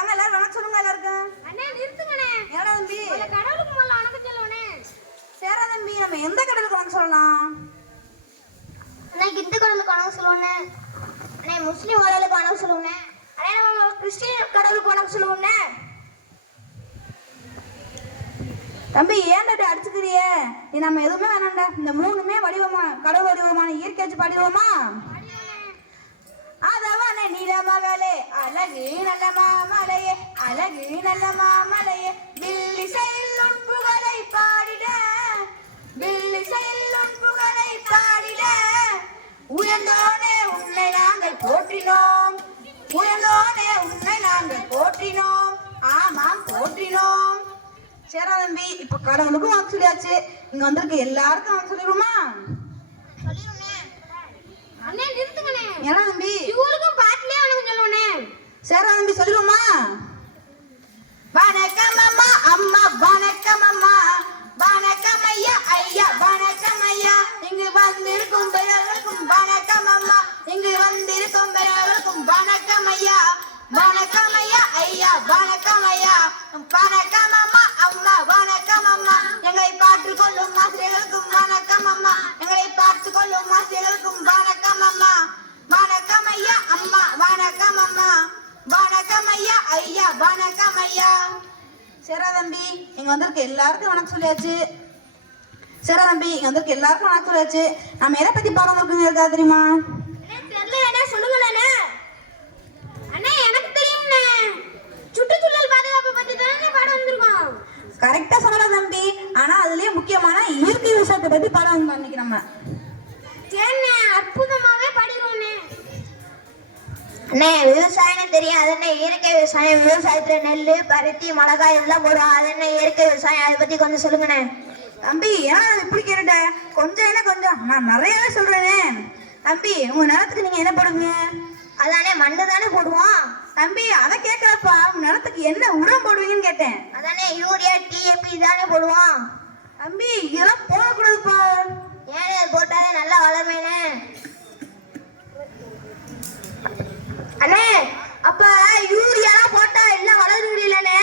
வாங்க எல்லாரும் வணக்கம் சொல்லுங்க எல்லாருக்கும். அண்ணே நிறுத்துங்கண்ணே. ஏடா தம்பி? அந்த கடவுளுக்கு முதல்ல வணக்கம் சொல்லுவனே. சேரா தம்பி, நம்ம எந்த கடவுளுக்கு வணக்கம் சொல்லலாம்? அண்ணே இந்து கடவுளுக்கு வணக்கம் சொல்லுவனே. அண்ணே முஸ்லிம் கடவுளுக்கு வணக்கம் சொல்லுவனே. அண்ணே நம்ம கிறிஸ்டியன் கடவுளுக்கு வணக்கம் சொல்லுவனே. தம்பி ஏன்டா அடிச்சுக்கிறியே? நம்ம எதுவுமே வேணாம்டா. இந்த மூணுமே வடிவமா கடவுள் வடிவமான இயற்கையாச்சு பாடிடுவோமா? அதவனே நிலமகளே அழகு நல்ல மாமலையே அழகு நல்ல மாமலையே வில்லி செல்லும் புகழை பாடிட வில்லி செல்லும் புகழை பாடிட உயர்ந்தோனே உன்னை நாங்கள் போற்றினோம் உயர்ந்தோனே உன்னை நாங்கள் போற்றினோம் ஆமாம் போற்றினோம். சேரா தம்பி, இப்ப கடவுளுக்கும் வாங்க சொல்லியாச்சு, இங்க வந்திருக்கு எல்லாருக்கும் வாங்க சொல்லிடுவோமா? அண்ணே நிறுத்துங்கண்ணே. ஏன்னா தம்பி இவருக்கும் பாட்டிலே வணக்கம் சொல்லுவனே. சேரா தம்பி சொல்லிடுவோமா? வணக்கம் அம்மா அம்மா வணக்கம் அம்மா வணக்கம் ஐயா ஐயா வணக்கம் ஐயா இங்கு வந்திருக்கும் பெரியவர்களுக்கும் வணக்கம் அம்மா இங்கு வந்திருக்கும் பெரியவர்களுக்கும் வணக்கம் ஐயா வணக்கம் ஐயா ஐயா வணக்கம் ஐயா வணக்கம் அம்மா அம்மா வணக்கம் அம்மா எங்களை பார்த்து கொள்ளும் ஆசிரியர்களுக்கும் வணக்கம் அம்மா எங்களை பார்த்து கொள்ளும் ஆசிரியர்களுக்கும் வணக்கம் அம்மா வணக்கம் ஐயா அம்மா வணக்கம் அம்மா வணக்கம் ஐயா ஐயா வணக்கம் ஐயா. சேரா தம்பி, இங்க வந்திருக்க எல்லாருக்கும் வணக்கம் சொல்லியாச்சு. சேரா தம்பி, இங்க வந்திருக்க எல்லாருக்கும் வணக்கம் சொல்லியாச்சு. நம்ம எதை பத்தி பாடம் இருக்குன்னு இருக்கா தெரியுமா? தெரியல சொல்லுங்களே. அண்ணே எனக்கு தெரியும்ண்ணே. சுற்றுச்சூழல் பாதுகாப்பு பத்தி தானே பாடம் வந்திருக்கோம். கரெக்டா சொன்னா தம்பி. ஆனா அதுலயே முக்கியமான இயற்கை விவசாயத்தை பத்தி பாடம் வந்து அன்னைக்கு நம்ம சரிண்ணே அற்புதமாவே படிக்கிறோம்ண்ணே. அண்ணே விவசாயம் தெரியும், அது என்ன இயற்கை விவசாயம்? விவசாயத்துல நெல் பருத்தி மிளகாய் இதெல்லாம் போடுவோம், அது என்ன இயற்கை விவசாயம்? அதை பத்தி கொஞ்சம் சொல்லுங்கண்ணே. தம்பி ஏன் இப்படி கேட்ட? கொஞ்சம் என்ன கொஞ்சம் நான் நிறையவே சொல்றேனே. தம்பி உங்க நிலத்துக்கு நீங்க என்ன போடுவீங்க? அதானே மண்ணு தானே போடுவோம். தம்பி அதை கேட்கலப்பா, உங்க நிலத்துக்கு என்ன உரம் போடுவீங்கன்னு கேட்டேன். அதானே யூரியா டிஎம்பி தானே போடுவோம். தம்பி இதெல்லாம் போடக்கூடாதுப்பா. ஏன் அது போட்டாலே நல்லா வளருமேனே. அண்ணே அப்ப யூரியாலாம் போட்டா எல்லாம் வளர முடியலண்ணே.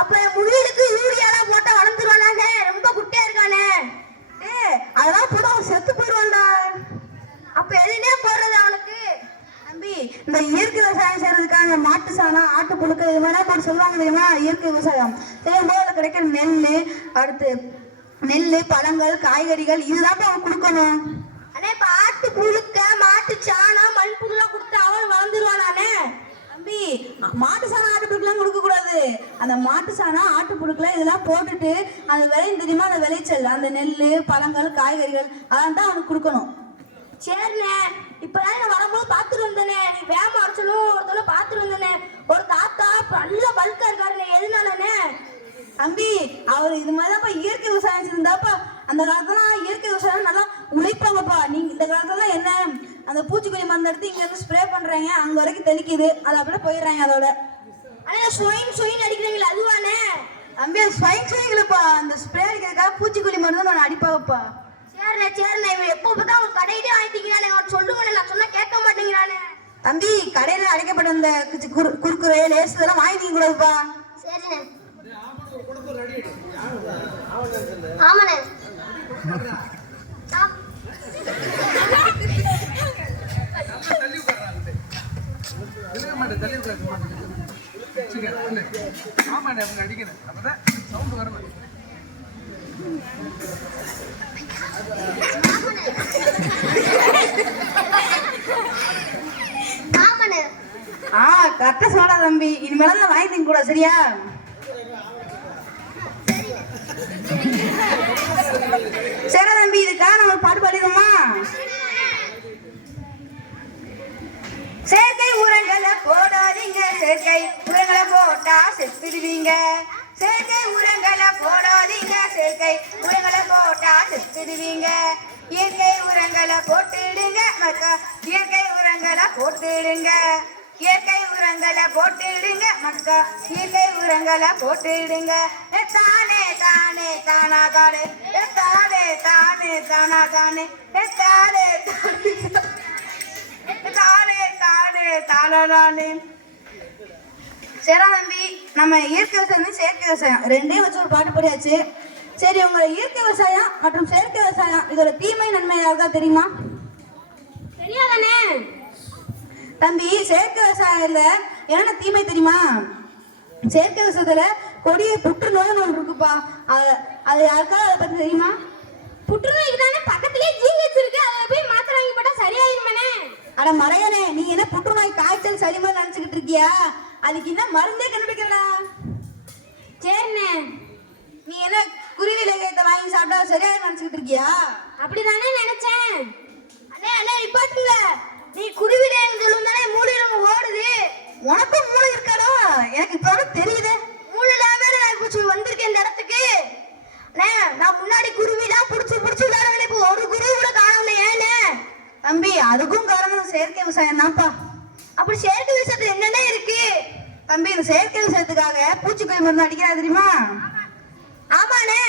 அப்ப முயலுக்கு யூரியாலாம் போட்டா வளர்ந்துருவானே? ரொம்ப குட்டியா இருக்கானே. அதெல்லாம் போட அவன் செத்து போயிடுவான்டா. அப்ப எதுனே போடுறது அவனுக்கு? தம்பி இந்த இயற்கை விவசாயம் செய்யறதுக்காக மாட்டு சாணம் ஆட்டு புழுக்க இது மாதிரி போட்டு சொல்லுவாங்க தெரியுமா? இயற்கை விவசாயம் செய்யும்போது கிடைக்கிற நெல், அடுத்து நெல் பழங்கள் காய்கறிகள் இதுதான் அவன் கொடுக்கணும். அண்ணே இப்ப ஆட்டு புழுக்க மாட்டு சாணம் மண்புழுலாம் கொடுத்து அவன் வளர்ந்துருவானே. தம்பி மாட்டு சாணம் ஆட்டு புழுக்கெல்லாம் கொடுக்க கூடாது. அந்த மாட்டு சாணம் ஆட்டு புழுக்கெல்லாம் இதெல்லாம் போட்டுட்டு அந்த விளையும் தெரியுமா? அந்த விளைச்சல் அந்த நெல் பழங்கள் காய்கறிகள் அதான் தான் அவனுக்கு கொடுக்கணும். சரிண்ணே இப்பதான் நான் வரும்போது பாத்துட்டு வந்தேனே. நீ வேம அடிச்சலும் ஒருத்தவங்க பாத்துட்டு வந்தேனே. ஒரு தாத்தா நல்ல பல்கா இருக்காருண்ணே. எதுனாலண்ணே? தம்பி அவர் இது மாதிரிதான்ப்பா இயற்கை விவசாயம் செஞ்சிருந்தாப்பா. அந்த காலத்துலாம் இயற்கை விவசாயம் நல்லா உழைப்பாங்கப்பா. நீங்க இந்த காலத்துல என்ன அந்த பூச்சிக்கொல்லி மருந்து எடுத்து இங்க இருந்து ஸ்ப்ரே பண்றாங்க, அங்க வரைக்கும் தெளிக்குது, அது அப்படியே போயிடுறாங்க அதோட. அண்ணே ஸ்வொயின் அடிக்கிறீங்களா அதுவானே? தம்பி அது ஸ்வொயின்லப்பா, அந்த ஸ்ப்ரே அடிக்கிறதுக்காக பூச்சிக்கொல்லி மருந்து நான் அடிப்பாங்கப்பா. சரிண்ணே இவன் எப்போ பார்த்தா ஒரு கடையிலே வாங்கிட்டீங்களானே. அவன் சொல்லுங்கண்ணே, நான் சொன்னா கேட்க மாட்டேங்கிறானே. தம்பி கடையில அடைக்கப்பட்ட இந்த குறுக்குறே லேஸ் இதெல்லாம் வாங்கிக்க கூடாதுப்பா. சரிண்ணே ஆமாண்ணே. கரெக்டா சொன்னா தம்பி, இனிமேல வாங்கி திங்க கூட சரியா? சரி தம்பி, இதுக்காக நம்ம பாட்டு பாடிடுவோமா? செயற்கை உரங்களை போடாதீங்க, செயற்கை உரங்களை போட்டா செத்துடுவீங்க. செயற்கை உரங்களை போடாதீங்க, செயற்கை உரங்களை போட்டா செத்துடுவீங்க. இயற்கை உரங்களை போட்டுடுங்க மக்கா, இயற்கை உரங்களை போட்டுடுங்க. இயற்கை உரங்களை போட்டுடுங்க மக்கா, இயற்கை உரங்களை போட்டுடுங்க. தானே தானே தானா தானே, தானே தானே தானா தானே, தானே தானே தானே தானே தானே. சரி தம்பி, நம்ம இயற்கை விவசாயம் செயற்கை விவசாயம் ரெண்டையும் வச்சு ஒரு பாட்டு படியாச்சு. சரி, உங்க இயற்கை விவசாயம் மற்றும் செயற்கை விவசாயம் இதோட தீமை நன்மை யாருக்கா தெரியுமா? தெரியாதானே தம்பி, செயற்கை விவசாயத்துல என்னென்ன தீமை தெரியுமா? செயற்கை விவசாயத்துல கொடிய புற்றுநோய் ஒன்று இருக்குப்பா. அது யாருக்கா அதை பத்தி தெரியுமா? புற்றுநோய்க்கு தானே பக்கத்துலயே ஜிஹெச் இருக்கு, அதை போய் மாத்திரை வாங்கி போட்டா சரியாயிருமானே. அட மலையனே, நீ என்ன புற்றுநோய் காய்ச்சல் சரி மாதிரி நினைச்சுக்கிட்டு இருக்கியா? அதுக்கு என்ன மருந்தே கண்டுபிடிக்கலடா. சரிண்ணே, நீ என்ன குருவி லேகியத்தை வாங்கி சாப்பிட்டா சரியா நினைச்சுக்கிட்டு இருக்கியா? அப்படிதானே நினைச்சேன். அண்ணே அண்ணே நிப்பாட்டுங்க. நீ குருவிலேன்னு சொல்லும் தானே மூளையில ஓடுது. உனக்கும் மூளை இருக்காடா? எனக்கு இப்போ தெரியுது. மூளை இல்லாம நான் இப்போ வந்திருக்கேன் இந்த இடத்துக்கு. அண்ணே, நான் முன்னாடி குருவிலாம் புடிச்சு விளையாடுவேன், இப்போ ஒரு குருவி கூட காணவில்லை. ஏண்ணே தம்பி, அதுக்கும் காரணம் செயற்கை விவசாயம் தான்ப்பா. அப்படி செயற்கை விவசாயத்துல என்னென்ன இருக்கு? தம்பி, இந்த செயற்கை விவசாயத்துக்காக பூச்சிக்கொல்லி மருந்து அடிக்கிறா தெரியுமா? ஆமாண்ணே.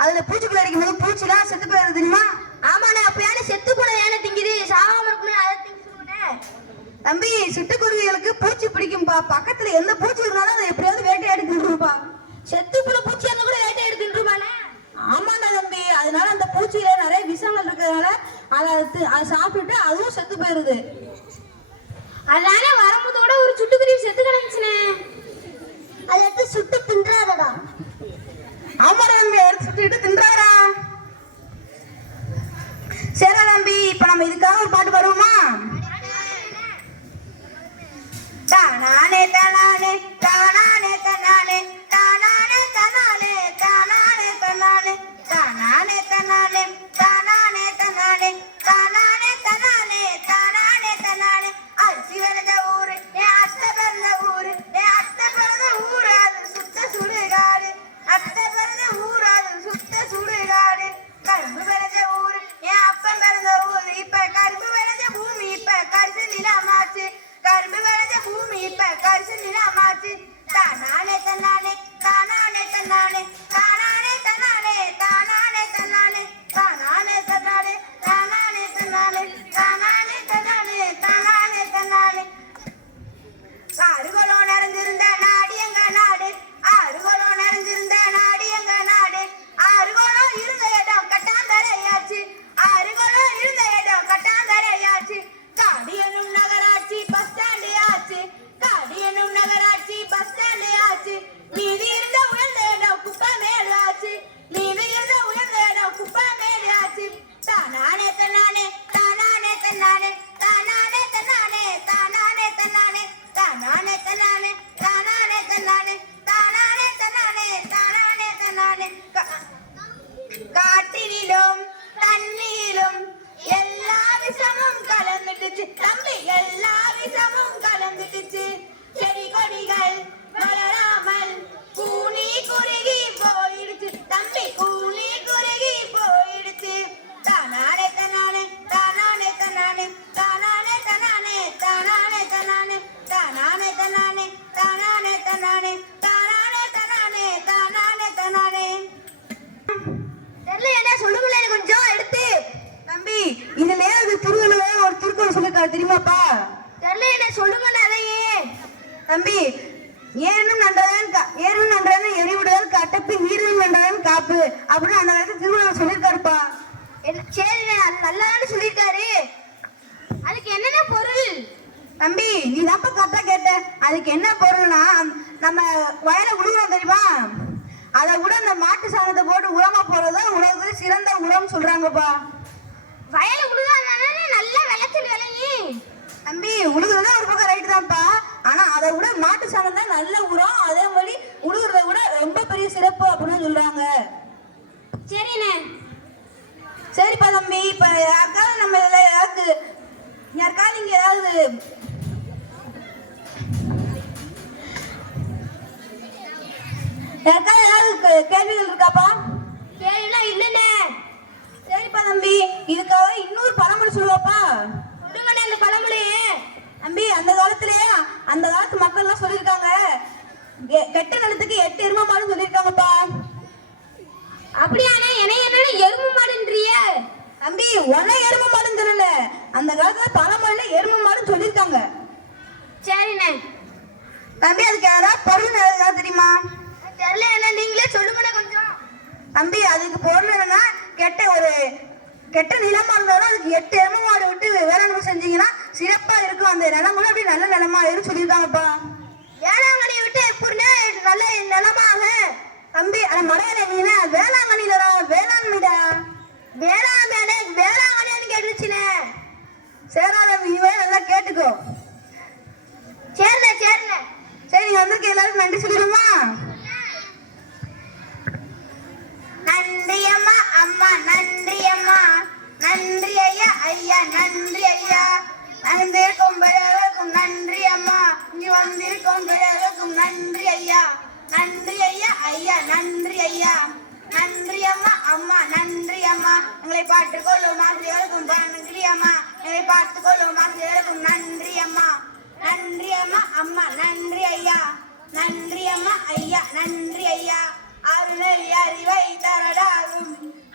அதுல பூச்சிக்கொல்லி அடிக்கும் போது பூச்சிலாம் செத்து போயிடுது தெரியுமா? ஆமாண்ணே. அப்ப யானை செத்து போன யானை திங்குது, சாகாம இருக்குமே அதை திங்க சொல்லுண்ணே. தம்பி, சிட்டுக்குருவிகளுக்கு பூச்சி பிடிக்கும்பா. பக்கத்துல எந்த பூச்சி இருந்தாலும் அதை எப்படியாவது வேட்டையாடி தின்றுப்பா. செத்து போன பூச்சி அந்த கூட வேட்டை எடுத்துருமாண்ணே. ஆமாண்டா தம்பி, அதனால அந்த பூச்சியில நிறைய விஷங்கள் இருக்கிறதுனால அதை சாப்பிட்டுட்டு அதுவும் செத்து போயிருது. அதானே வரும்போதோட ஒரு சுட்டுக்குருவி செத்து கிடந்துச்சுனே. அதை எடுத்து சுட்டு தின்றாதடா. ஆமாடா தம்பி, எடுத்து சுட்டுட்டு தின்றாரா. சரி தம்பி, இப்ப நம்ம இதுக்காக ஒரு பாட்டு பாடுவோமா? தானானே தானானே தானானே தானானே தானானே தானானே தானானே தானானே தானானே தானானே தானானே தானானே தானானே தானானே தானானே தானானே. அரிசி விளைஞ்ச ஊரு என் அத்தை பிறந்த ஊரு, என் அத்தை பிறந்த ஊரு அது சுத்த சுடுகாடு. அத்தை பிறந்த ஊரு அது சுத்த சுடுகாடு. கரும்பு விளைஞ்ச ஊரு என் அப்பன் பிறந்த ஊரு, இப்ப கரும்பு விளைஞ்ச பூமி இப்ப கரிசு நிலமாச்சு. கரும்பு விளைஞ்ச பூமி இப்ப கரிசு நிலமாச்சு. தானானே தன்னானே தானானே தன்னானே தானானே தன்னானே தானானே தன்னானே தானானே தன்னானே தானானே தன்னானே தானானே தன்னானே தானானே தன்னானே. ஆறுகளோ நிறைஞ்சிருந்த நாடு எங்க நாடு, ஆறுகளோ நிறைஞ்சிருந்த நாடு எங்க நாடு. ஆறுகளோ இருந்த இடம் கட்டாந்தரையாச்சு, ஆறுகளோ இருந்த இடம் கட்டாந்தரையாச்சு. காடு எனும் நகராட்சி பஸ் ஸ்டாண்டு ஆச்சு, காடு எனும் நகராட்சி பஸ் ஸ்டாண்டு ஆச்சு. மீதி இருந்த உயர்ந்த இடம் குப்பை மேடு ஆச்சு, மீதி இருந்த உயர்ந்த இடம் குப்பை மேடு ஆச்சு. தானானே தன்னானே தானானே தன்னானே தானானே தன்னானே தானானே தன்னானே தானானே தன்னானே தானானே தன்னானே தானானே தன்னானே தானானே தன்னானே. காட்டினிலும் தண்ணீரிலும் எல்லா விஷமும் கலந்துடுச்சு தம்பி, எல்லா விஷமும் கலந்துடுச்சு. செடி கொடிகள் வளராமல் கூனி குறுகி போயிடுச்சு தம்பி, கூனி குறுகி போயிடுச்சு. தானானே தன்னானே தானானே தன்னானே தானானே தன்னானே தானானே தன்னானே தானானே தன்னானே தானானே தன்னானே தானானே தன்னானே தானானே தன்னானே. தெரியல என்ன சொல்லுங்களே கொஞ்சம் எடுத்து. தம்பி, இதுலயே திருவள்ளுவர் ஒரு திருக்குறள் சொல்லிருக்காரு தெரியுமாப்பா? தெரியல என்ன சொல்லுங்க அதையே. தம்பி, ஏனும் நன்றான் எரிவிடுதல் கட்டப்பி நீரில் நன்றான் காப்பு அப்படின்னு அந்த காலத்துல திருவள்ளுவர் சொல்லியிருக்காருப்பா. சரி, நல்லான்னு சொல்லியிருக்காரு. அதுக்கு என்னென்ன பொருள்? தம்பி, நீ தான்ப்பா கரெக்டா கேட்ட. அதுக்கு என்ன பொருள்னா, நம்ம வயலை உழுவுறோம் தெரியுமா, அதை விட அந்த மாட்டு சாணத்தை போட்டு உரமா போடுறது உலகத்துல சிறந்த உரம் சொல்றாங்கப்பா. வயல உழுதானே நல்லா விளைச்சல் விளையி. தம்பி, உழுகுறதா ஒரு பக்கம் ரைட்டு தான்ப்பா, ஆனா அதை விட மாட்டு சாணம் தான் நல்ல உரம். அதே மாதிரி உழுகுறத விட ரொம்ப பெரிய சிறப்பு அப்படின்னு சொல்றாங்க. சரிண்ணே. சரிப்பா தம்பி, இப்ப யாருக்காவது நம்ம இதுல யாருக்காவது நீங்க ஏதாவது கேள்விகள் இருக்காப்பா? கேள்விலாம் இல்லைண்ணே. சரிப்பா தம்பி, இதுக்காக இன்னொரு பழமொழி சொல்லுவாப்பா. சொல்லுங்கண்ணே அந்த பழமொழியே. தம்பி, அந்த காலத்து மக்கள் எல்லாம் சொல்லியிருக்காங்க, கெட்ட நிலத்துக்கு 8 எருமை மாடு சொல்லியிருக்காங்கப்பா. அப்படியாண்ணே, என்னைய எருமை மாடுன்றிய? தம்பி, ஒன்ன எருமை மாடுன்னு சொல்லல, அந்த காலத்துல பழமொழியில எருமை மாடுன்னு சொல்லியிருக்காங்க. சரிண்ணே. தம்பி அதுக்கு யாராவது பொருள் ஏதாவது தெரியுமா? தெரியல என்ன, நீங்களே சொல்லுங்கண்ணே கொஞ்சம். தம்பி அதுக்கு பொருள் என்னன்னா கெட்ட நிலமா இருந்தாலும் அதுக்கு 8 எருமை மாடு விட்டு வேளாண்மை செஞ்சீங்கன்னா சிறப்பா இருக்கும். அந்த நிலம் கூட அப்படியே நல்ல நிலமா இருக்கு சொல்லியிருக்காங்கப்பா. வேளாங்கண்ணியை விட்டு எப்படின்னா நல்ல நிலமாக? தம்பி அந்த மலையில நீனா வேளாங்கண்ணில வேளாண்மைடா. வேளாங்கண்ணின்னு கேட்டுச்சுண்ணே. சேராத நீவே நல்லா கேட்டுக்கோ. சரிண்ணே சரிண்ணே. சரி நீங்க வந்திருக்க எல்லாருக்கும் நன்றி சொல்லிடுமா? நன்றி அம்மா, அம்மா நன்றி அம்மா. நன்றி ஐயா, ஐயா நன்றி ஐயா. வந்திருக்கும் பிறருக்கும் நன்றி அம்மா. இங்கு வந்திருக்கும் பிறருக்கும் நன்றி ஐயா. நன்றி ஐயா, ஐயா நன்றி ஐயா. நன்றி அம்மா, அம்மா நன்றி அம்மா. எங்களை பார்த்துக் கொள்ளும் ஆசிரியர்களுக்கும் நன்றி அம்மா. எங்களை பார்த்துக் கொள்ளும் ஆசிரியர்களுக்கும் நன்றி அம்மா. நன்றி அம்மா, அம்மா நன்றி ஐயா. நன்றி அம்மா, ஐயா நன்றி ஐயா. அருளை அறிவை தரடாகும்,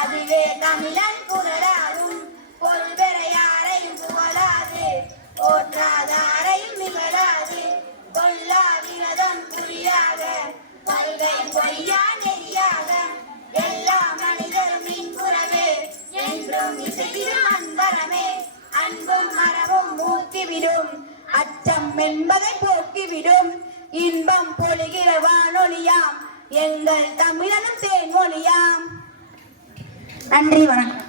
அதுவே தமிழன் குரலாகும். பொருள் பெற யாரையும் புகழாது, போற்றாதாரையும் நிகழாது. கொல்லாதிரதம் புரியாக, கொள்கை பொய்யா நெறியாக. எல்லா மனிதரும் இன்புறவே, என்றும் இசையிடும் அன்பரமே. அன்பும் மரமும் மூக்கிவிடும், அச்சம் என்பதை போக்கிவிடும். இன்பம் பொழிகிற வானொலியாம், எங்கள் தமிழனும் தேன்மொழியாம். நன்றி, வணக்கம்.